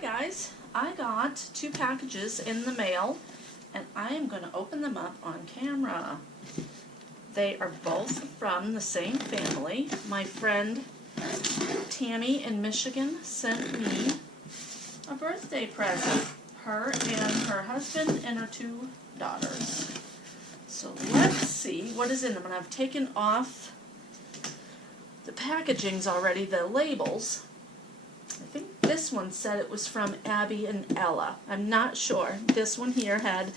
Hi guys, I got 2 packages in the mail and I am going to open them up on camera. They are both from the same family. My friend Tammy in Michigan sent me a birthday present. Her and her husband and her 2 daughters. So let's see what is in them. And I've taken off the packagings already, the labels. I think this one said it was from Abby and Ella. I'm not sure. This one here had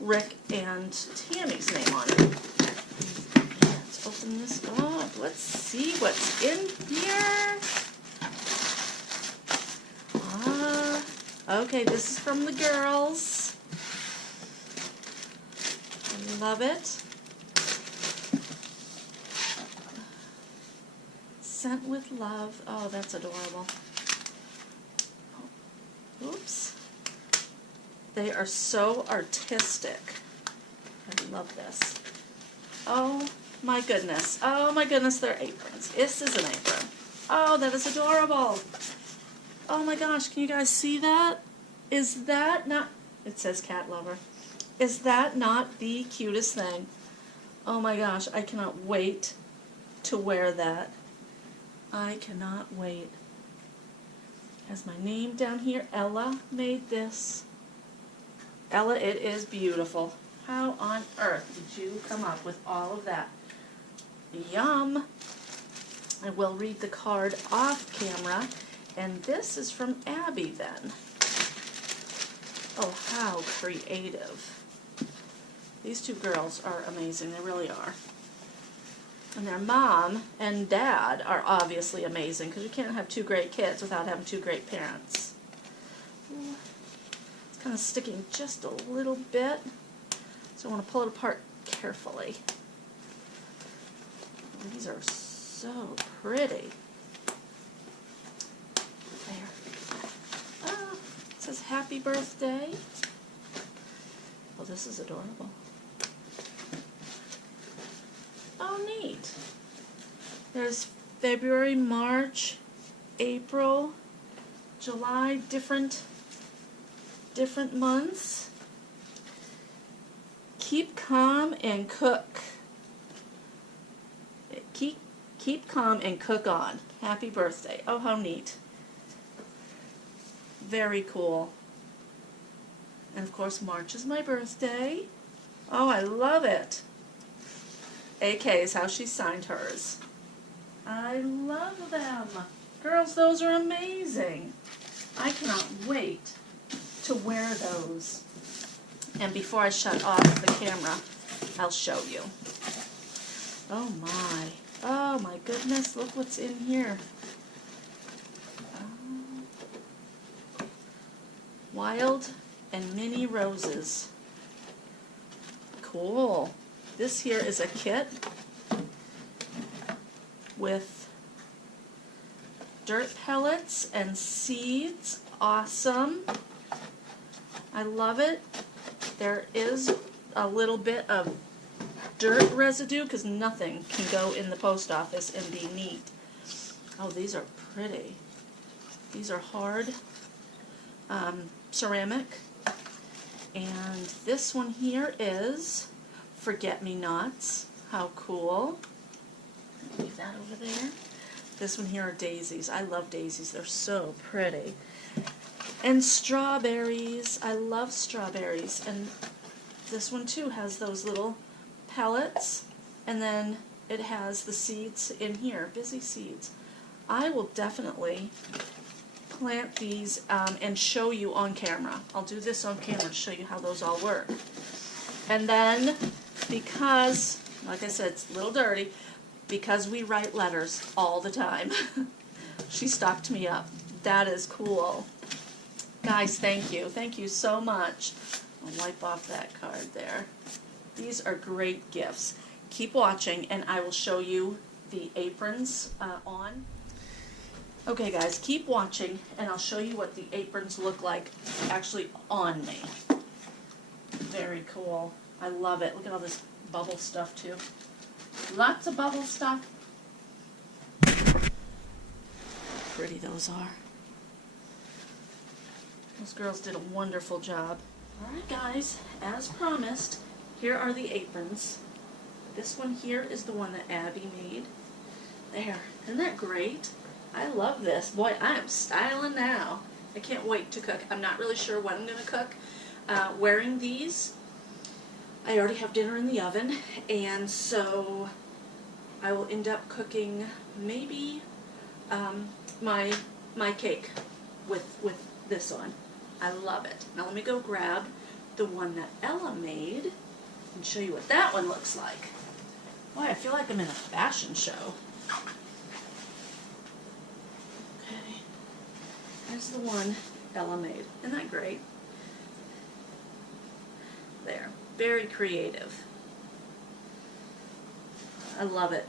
Rick and Tammy's name on it. Let's open this up. Let's see what's in here. Okay, this is from the girls. I love it. Sent with love. Oh, that's adorable. Oops. They are so artistic. I love this. Oh my goodness. Oh my goodness, they're aprons. This is an apron. Oh, that is adorable. Oh my gosh, can you guys see that? Is that not, it says cat lover. Is that not the cutest thing? Oh my gosh, I cannot wait to wear that. I cannot wait. Has my name down here. Ella made this. Ella, it is beautiful. How on earth did you come up with all of that? Yum. I will read the card off camera. And this is from Abby then. Oh, how creative. These 2 girls are amazing. They really are. And their mom and dad are obviously amazing, because you can't have 2 great kids without having 2 great parents. It's kind of sticking just a little bit, so I want to pull it apart carefully. These are so pretty. There. Oh, it says happy birthday. Oh, this is adorable. Oh, neat. There's February, March, April, July, different months. Keep calm and cook. Keep calm and cook on. Happy birthday. Oh, how neat. Very cool. And of course, March is my birthday. Oh, I love it. AK is how she signed hers. I love them. Girls, those are amazing. I cannot wait to wear those. And before I shut off the camera, I'll show you. Oh my. Oh my goodness, look what's in here. Wild and mini roses. Cool. This here is a kit with dirt pellets and seeds. Awesome. I love it. There is a little bit of dirt residue because nothing can go in the post office and be neat. Oh, these are pretty. These are hard ceramic. And this one here is forget-me-nots. How cool. Leave that over there. This one here are daisies. I love daisies. They're so pretty. And strawberries. I love strawberries. And this one too has those little pellets. And then it has the seeds in here. Busy seeds. I will definitely plant these and show you on camera. I'll do this on camera to show you how those all work. And then, because, like I said, it's a little dirty, because we write letters all the time, she stocked me up. That is cool. Guys, thank you. Thank you so much. I'll wipe off that card there. These are great gifts. Keep watching, and I will show you the aprons on. Okay, guys, keep watching, and I'll show you what the aprons look like actually on me. Very cool. I love it. Look at all this bubble stuff, too. Lots of bubble stuff. How pretty those are. Those girls did a wonderful job. Alright guys, as promised, here are the aprons. This one here is the one that Abby made. There, isn't that great? I love this. Boy, I am styling now. I can't wait to cook. I'm not really sure what I'm going to cook. Wearing these, I already have dinner in the oven, and so I will end up cooking maybe my cake with this on. I love it. Now let me go grab the one that Ella made and show you what that one looks like. Boy, I feel like I'm in a fashion show. Okay, there's the one Ella made. Isn't that great? There, very creative. I love it.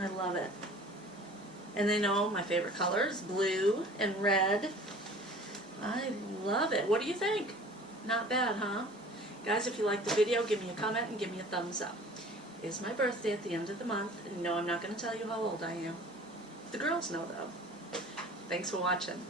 I love it. And they know my favorite colors, blue and red. I love it. What do you think? Not bad, huh? Guys, if you like the video, give me a comment and give me a thumbs up. It's my birthday at the end of the month, and no, I'm not going to tell you how old I am. The girls know, though. Thanks for watching.